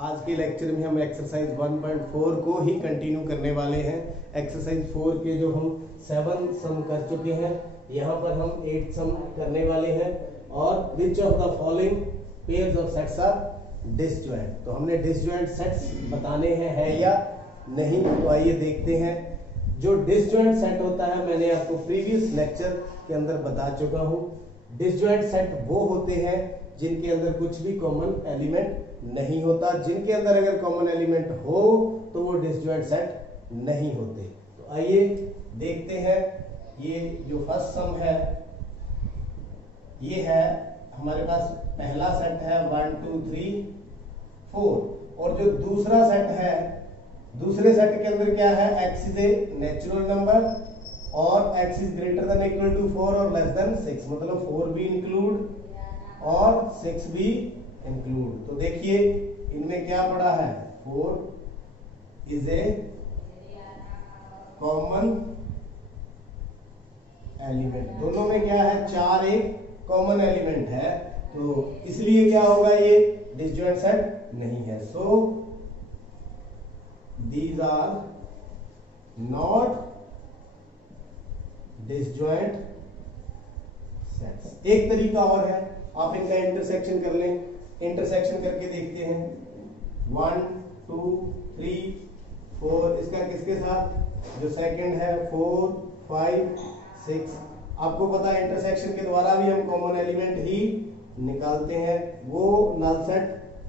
आज के लेक्चर में हम एक्सरसाइज 1.4 को ही कंटिन्यू करने वाले हैं। एक्सरसाइज 4 के जो हम 7 सम कर चुके हैं, यहाँ पर हम 8 सम करने वाले हैं। और which of the following pairs of sets are disjoint, तो हमने डिसजॉइंट सेट्स बताने हैं है या नहीं। तो आइए देखते हैं। जो डिसजॉइंट सेट होता है मैंने आपको प्रीवियस लेक्चर के अंदर बता चुका हूँ। डिसजॉइंट सेट वो होते हैं जिनके अंदर कुछ भी कॉमन एलिमेंट नहीं होता। जिनके अंदर अगर कॉमन एलिमेंट हो तो वो डिसजॉइंट सेट नहीं होते। तो आइए देखते हैं। ये जो फर्स्ट सम है ये है हमारे पास पहला सेट है 1 2 3 4। और जो दूसरा सेट है, दूसरे सेट के अंदर क्या है, x is a natural number और x is greater than equal to 4 और लेस देन 6, मतलब 4 भी इंक्लूड और 6 भी इंक्लूड। तो देखिए इनमें क्या पड़ा है, 4 इज ए कॉमन एलिमेंट। दोनों में क्या है, 4 एक कॉमन एलिमेंट है, तो इसलिए क्या होगा, ये डिसजॉइंट सेट नहीं है। So these are not disjoint sets. एक तरीका और है, आप इनका इंटरसेक्शन कर लें। इंटरसेक्शन करके देखते हैं 1 2 3 4, इसका किसके साथ, जो सेकंड है 4 5 6। आपको पता है इंटरसेक्शन के द्वारा भी हम कॉमन एलिमेंट ही निकालते हैं। वो नल सेट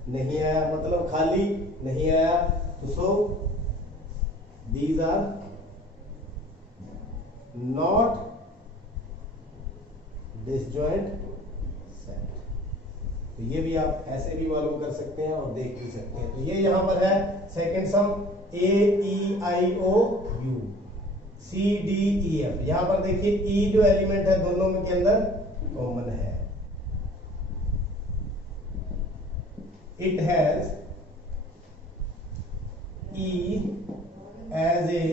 नहीं आया, मतलब खाली नहीं आया। तो so these are not disjoint set. तो ये भी आप ऐसे भी मालूम कर सकते हैं और देख भी सकते हैं। तो ये यहां पर है second some A E I O U C D E F। यहां पर देखिए E जो एलिमेंट है दोनों में के अंदर कॉमन है। It has E as a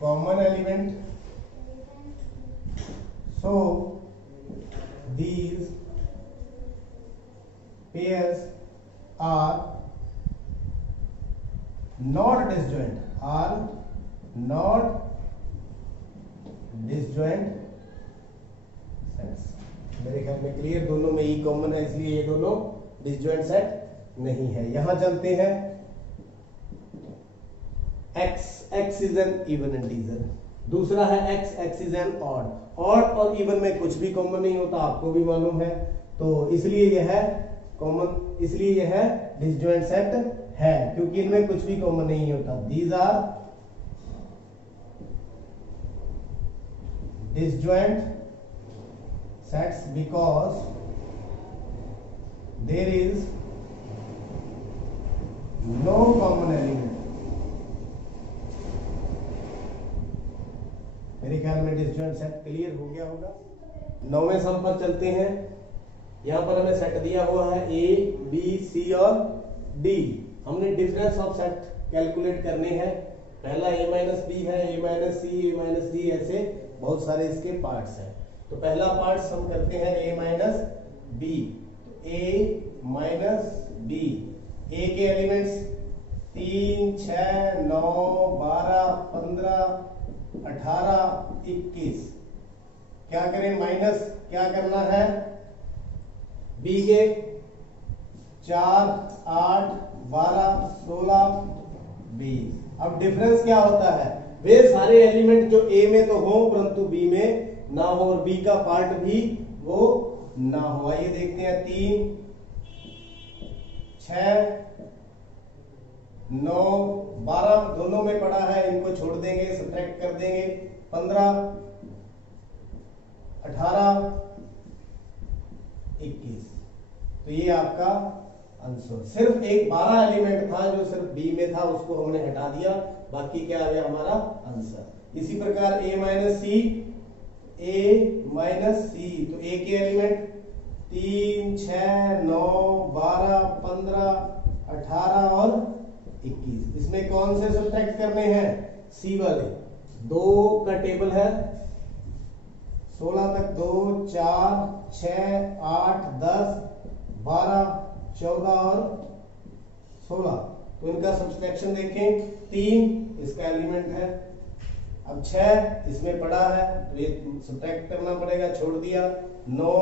common element, so these pairs are not disjoint, are not disjoint sets। मेरे ख्याल में क्लियर, दोनों में ई कॉमन है इसलिए ये दोनों डिसजॉइंट सेट नहीं है। यहां चलते हैं। x is an even integer, दूसरा है x is an odd. Odd और इवन में कुछ भी कॉमन नहीं होता, आपको भी मालूम है। तो इसलिए यह है कॉमन, इसलिए यह है डिसजॉइंट सेट है, क्योंकि इनमें कुछ भी कॉमन नहीं होता। These are disjoint sets because there is no common element. मेरे ख्याल में डिसजॉइंट सेट क्लियर हो गया होगा। 9वें सम पर चलते हैं। यहां पर हमें सेट दिया हुआ है A B C और D। हमने डिफरेंस ऑफ सेट कैलकुलेट करने हैं। पहला A माइनस B है, A minus C, A minus D, ऐसे बहुत सारे इसके पार्ट्स हैं। तो पहला पार्ट हम करते हैं A माइनस B। तो A माइनस B, A के एलिमेंट्स 3 6 9 12 15 18 21। क्या करें, माइनस क्या करना है, बी के 4 8 12 16 20। अब डिफरेंस क्या होता है, वे सारे एलिमेंट जो ए में तो हो परंतु बी में ना हो, और बी का पार्ट भी वो ना हो। आइए देखते हैं। 3 6 9 12 दोनों में पड़ा है, इनको छोड़ देंगे, सब्ट्रैक्ट कर देंगे। 15 18 21। तो ये आपका आंसर। सिर्फ एक 12 एलिमेंट था जो सिर्फ बी में था, उसको हमने हटा दिया, बाकी क्या आ गया हमारा आंसर। इसी प्रकार A minus C, A minus C, तो A के एलिमेंट 3 6 9 12 15 18 और 21। इसमें कौन से सब्ट्रैक्ट करने हैं, सी वाले। 2 का टेबल है 16 तक, 2 4 6 8 10 12, 14 और 16। तो इनका सब्सट्रैक्शन देखें, 3 इसका एलिमेंट है, अब 6 इसमें पड़ा है तो ये सब्ट्रैक्ट करना पड़ेगा, छोड़ दिया। 9,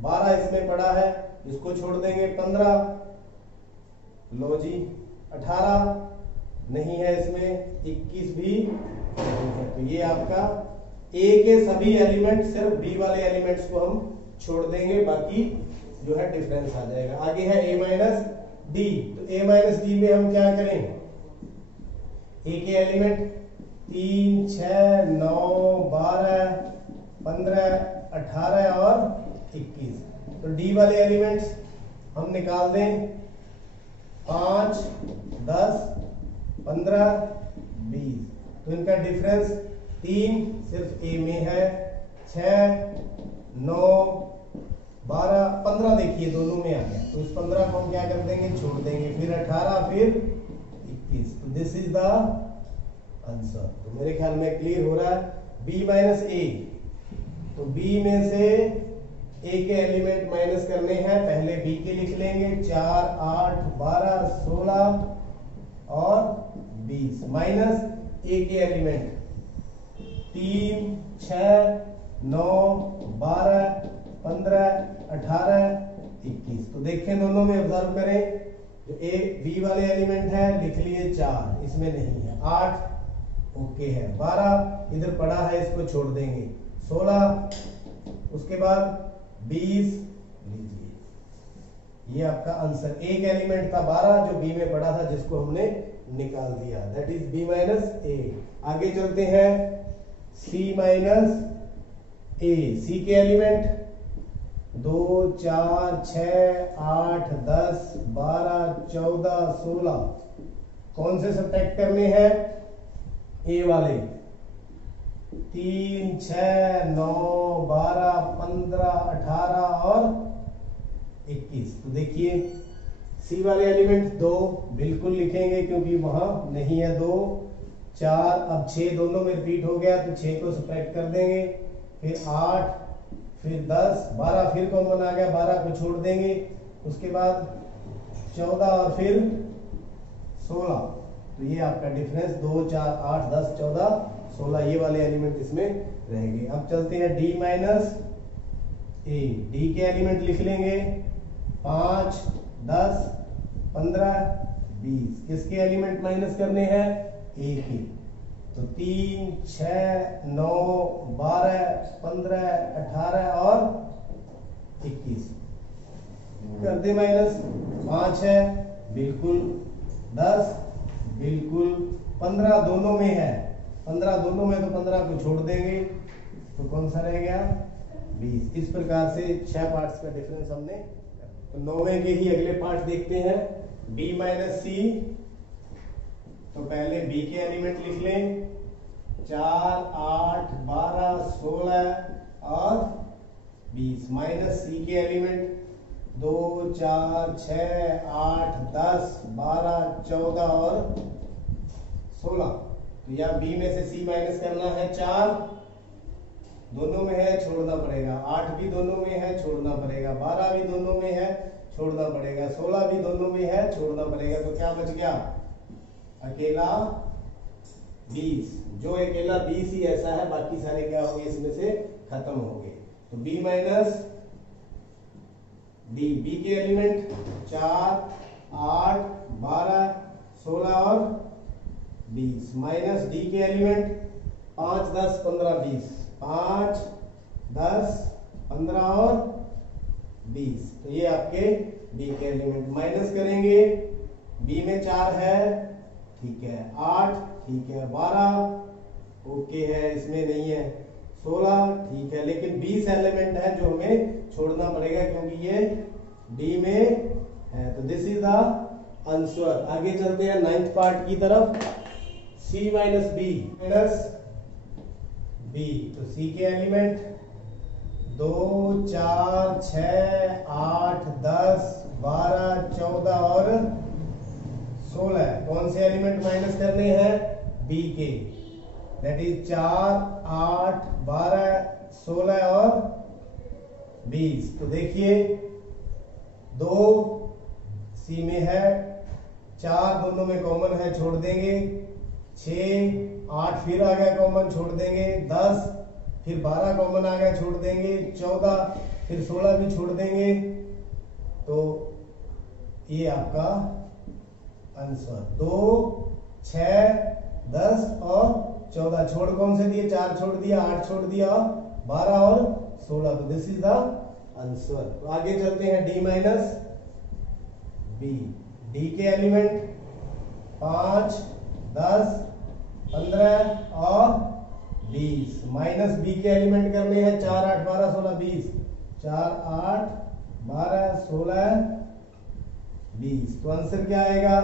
12 इसमें पड़ा है, इसको छोड़ देंगे। 15, लो जी। 18 नहीं है इसमें, 21 भी नहीं है। तो ये आपका ए के सभी एलिमेंट, सिर्फ बी वाले एलिमेंट्स को हम छोड़ देंगे, बाकी जो है डिफरेंस आ जाएगा। आगे है ए माइनस डी। तो ए माइनस डी में हम क्या करें, ए के एलिमेंट 3, 6, 9, 12, 15, 18 और 21। तो डी वाले एलिमेंट्स हम निकाल दें, 5, 10, 15, 20। तो इनका डिफरेंस 3 सिर्फ ए में है, 6, 9, 12, 15 देखिए दोनों में आ गया। तो इस 15 को हम क्या कर देंगे, छोड़ देंगे। फिर 18, फिर 21। तो दिस इज द आंसर। तो मेरे ख्याल में क्लियर हो रहा है। बी माइनस ए, तो बी में से ए के एलिमेंट माइनस करने हैं, पहले बी के लिख लेंगे। 4, 8, 12, 16 और 20 माइनस ए के एलिमेंट 3, 6, 9, 12, 15, 18, 21। तो देखें दोनों में ऑब्जर्व करें, जो ए बी वाले एलिमेंट है लिख लिए 4, इसमें नहीं है। 8 ओके है, 12 इधर पड़ा है, इसको छोड़ देंगे। 16, उसके बाद 20 लीजिए। ये आपका आंसर। एक एलिमेंट था 12 जो बी में पड़ा था, जिसको हमने निकाल दिया, दैट इज बी माइनस ए। आगे चलते हैं, सी माइनस ए। सी के एलिमेंट 2, 4, 6, 8, 10, 12, 14, 16। कौन से सब्ट्रैक्ट करने हैं, ए वाले। 3, 6, 9, 12, 15, 18 और 21। तो देखिए सी वाले एलिमेंट 2 बिल्कुल लिखेंगे क्योंकि वहां नहीं है 2, 4, अब 6 दोनों में रिपीट हो गया तो 6 को सब्ट्रैक्ट कर देंगे। फिर 8, फिर 10, 12 फिर कॉमन आ गया, 12 को छोड़ देंगे। उसके बाद 14 और फिर 16। तो ये आपका डिफरेंस 2, 4, 8, 10, 14, 16 ये वाले एलिमेंट इसमें रहेंगे। अब चलते हैं डी माइनस ए। डी के एलिमेंट लिख लेंगे 5, 10, 15, 20। किसके एलिमेंट माइनस करने हैं, ए के। तो 3, 6, 9, 12, 15, 18 और 21 कर दे माइनस। 5 है बिल्कुल, 10 बिल्कुल, 15 दोनों में है, 15 दोनों में, तो 15 को छोड़ देंगे। तो कौन सा रह गया, 20। इस प्रकार से 6 पार्ट्स का डिफरेंस हमने। तो 9वें के ही अगले पार्ट देखते हैं, बी माइनस सी। तो पहले बी के एलिमेंट लिख लें, 4, 8, 12, 16 और 20 माइनस सी के एलिमेंट 2, 4, 6, 8, 10, 12, 14 और 16। तो यहाँ बी में से सी माइनस करना है। 4 दोनों में है, छोड़ना पड़ेगा। 8 भी दोनों में है, छोड़ना पड़ेगा। 12 भी दोनों में है, छोड़ना पड़ेगा। 16 भी दोनों में है, छोड़ना पड़ेगा। तो क्या बच गया, अकेला 20। जो अकेला 20 ही ऐसा है, बाकी सारे क्या हो गए, इसमें से खत्म हो गए। तो बी माइनस डी। बी के एलिमेंट 4, 8, 12, 16 और 20 माइनस डी के एलिमेंट 5, 10, 15, 20। 5, 10, 15 और 20। तो ये आपके बी के एलिमेंट माइनस करेंगे। बी में 4 है, ठीक है। 8 ठीक है। 12 ओके है, इसमें नहीं है। 16 ठीक है, लेकिन 20 एलिमेंट है जो हमें छोड़ना पड़ेगा क्योंकि ये डी में है। तो दिस इज द आंसर। आगे चलते हैं 9th पार्ट की तरफ, सी माइनस बी माइनस बी। तो सी के एलिमेंट 2, 4, 6, 8, 10, 12, 14 और 16। कौन से एलिमेंट माइनस करने हैं, बी के, दैट इज 4, 8, 12, 16 और 20। तो देखिए छोड़ देंगे, 6 8 फिर आ गया कॉमन छोड़ देंगे, 10 फिर 12 कॉमन आ गया छोड़ देंगे, 14 फिर 16 भी छोड़ देंगे। तो ये आपका आंसर 2 6 10 और 14 छोड़ कौन से दिए, 4 छोड़ दिया, 8 छोड़ दिया, 12 और 16। तो दिस इज द आंसर। तो आगे चलते हैं डी माइनस बी। डी के एलिमेंट 5 10 15 और 20। माइनस बी के एलिमेंट करने हैं 4 8 12 16 20। 4 8 12 16 20। तो आंसर क्या आएगा,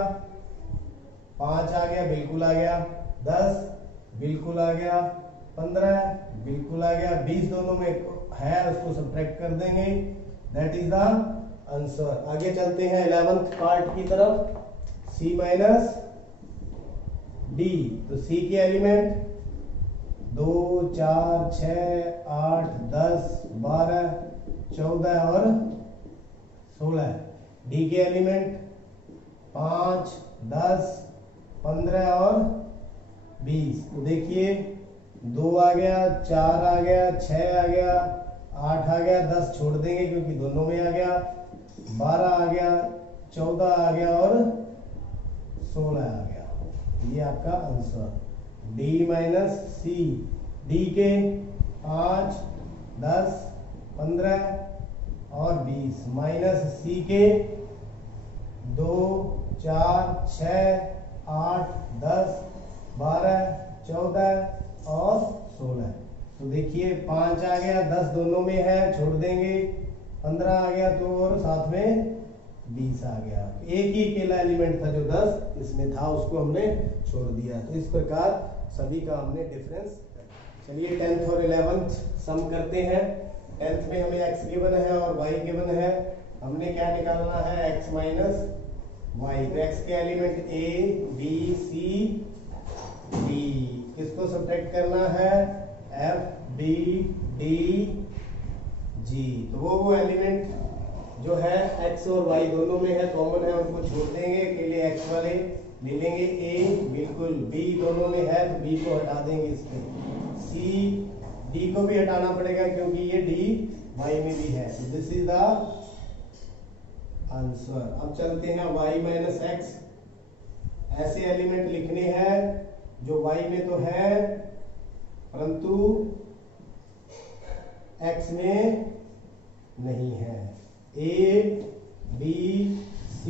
5 आ गया, बिल्कुल आ गया, 10 बिल्कुल आ गया, 15 बिल्कुल आ गया, 20 दोनों में है, उसको सब्ट्रैक्ट कर देंगे। That is the answer. आगे चलते हैं 11th पार्ट की तरफ, सी माइनस डी। तो सी के एलिमेंट 2 4 6 8 10 12 14 और 16। डी के एलिमेंट 5 10 15 और 20। तो देखिए 2 आ गया, 4 आ गया, 6 आ गया, 8 आ गया, 10 छोड़ देंगे क्योंकि दोनों में आ गया, 12 आ गया, 14 आ गया और 16 आ गया। ये आपका आंसर डी माइनस सी। डी के 5 10 15 और 20 माइनस सी के 2 4 6 8 10 12 14 और 16। तो देखिए 5 आ गया, 10 दोनों में है, छोड़ देंगे, 15 आ गया तो और साथ में 20 आ गया। एक ही अकेला एलिमेंट था जो 10 इसमें था, उसको हमने छोड़ दिया। तो इस प्रकार सभी का हमने डिफरेंस। चलिए 10th और 11th सम करते हैं। 10th में हमें x गिवन है और y गिवन है। हमने क्या निकालना है, x माइनस y। तो x के element a b c d, किसको सब्ट्रैक्ट करना है, f b d g। तो वो एलिमेंट जो है x और y दोनों में है, कॉमन है, उनको छोड़ देंगे, अकेले x वाले ले लेंगे। a बिल्कुल, b दोनों में है तो b को हटा देंगे इसमें, c d को भी हटाना पड़ेगा क्योंकि ये d y में भी है। तो दिस इज द आंसर। अब चलते हैं y माइनस एक्स। ऐसे एलिमेंट लिखने हैं जो y में तो है परंतु x में नहीं है, a b c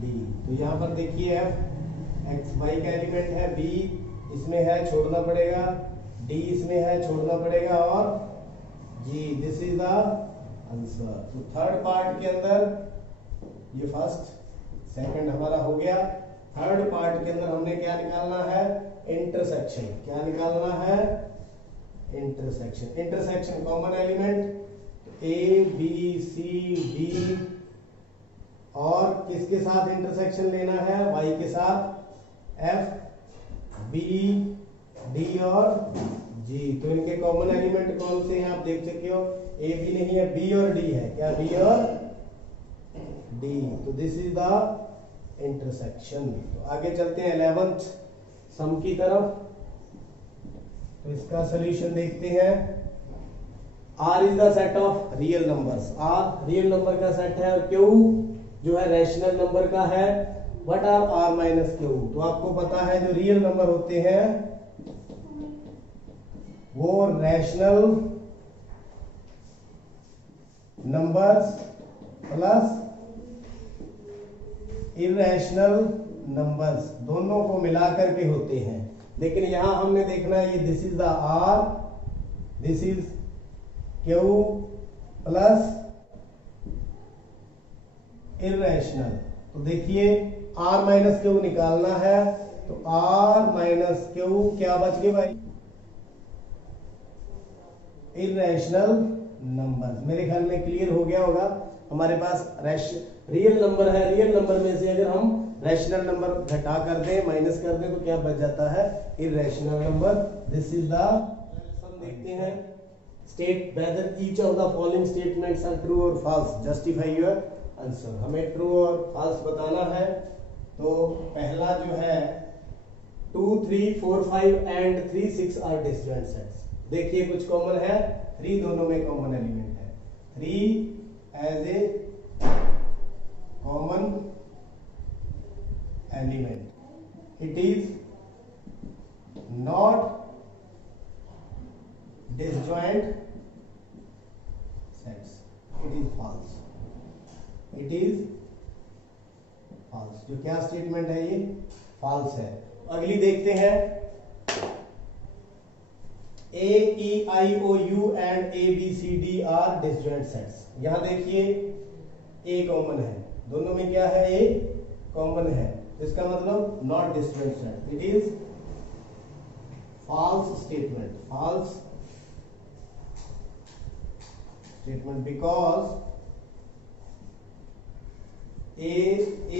d। तो यहां पर देखिए x y का एलिमेंट है, b इसमें है छोड़ना पड़ेगा, d इसमें है छोड़ना पड़ेगा और g। This is the answer. तो थर्ड पार्ट के अंदर ये फर्स्ट सेकंड हमारा हो गया। थर्ड पार्ट के अंदर हमने क्या निकालना है, इंटरसेक्शन। क्या निकालना है, intersection. Intersection common element A B C D, और किसके साथ इंटरसेक्शन लेना है, y के साथ, f b d और g। तो इनके कॉमन एलिमेंट कौन से हैं आप देख सकते हो, a भी नहीं है, b और d है। क्या, b और d। तो दिस इज द इंटरसेक्शन। तो आगे चलते हैं 11th सम की तरफ। तो इसका सॉल्यूशन देखते हैं। R is the set of real numbers. R real number का सेट है और Q जो है रैशनल नंबर का है। What are R minus Q। तो आपको पता है जो रियल नंबर होते हैं वो rational numbers plus irrational numbers दोनों को मिलाकर के होते हैं। लेकिन यहां हमने देखना है ये this is the R, this is Q plus irrational. तो देखिए R माइनस Q निकालना है, तो R माइनस Q क्या बच गए भाई, इरैशनल नंबर। मेरे ख्याल में क्लियर हो गया होगा। हमारे पास रियल नंबर है, रियल नंबर में से अगर हम रैशनल नंबर घटा कर दें, माइनस कर दें, तो क्या बच जाता है, irrational number. This is the sum. देखते हैं, state whether each of the following statements are true और फॉल्स, जस्टिफाई योर आंसर। हमें ट्रू और फॉल्स बताना है। तो पहला जो है 2, 3, 4, 5 एंड 3, 6 आर डिसजॉइंट सेट्स। देखिए कुछ कॉमन है, 3 दोनों में कॉमन एलिमेंट है, 3 as a common element, it is not disjoint sets, it is false, it is false। जो क्या स्टेटमेंट है ये false है। अगली देखते हैं, A, E, I, O, U and A, B, C, D are disjoint sets। यहां देखिए A कॉमन है, दोनों में क्या है, A कॉमन है, इसका मतलब not disjoint set, it is false statement, false statement because A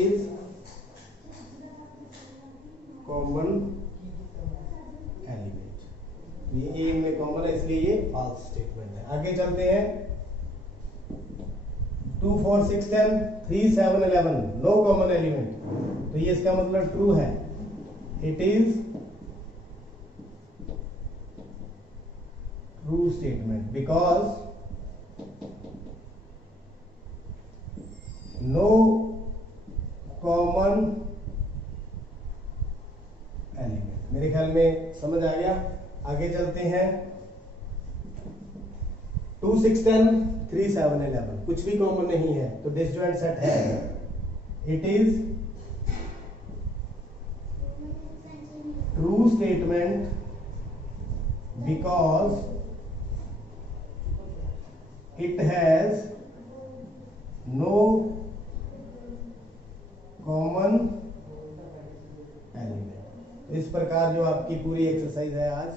is common element। ये A में कॉमन है इसलिए ये false statement है। आगे चलते हैं, 2, 4, 6, 10, 3, 7, 11 नो कॉमन एलिमेंट, तो ये इसका मतलब ट्रू है, it is true statement because no common element. मेरे ख्याल में समझ आ गया। आगे चलते हैं, 2, 6, 10, 3, 7, 11 कुछ भी कॉमन नहीं है तो डिसजॉइंट सेट है, it is true statement because it has no common element. इस प्रकार जो आपकी पूरी एक्सरसाइज है आज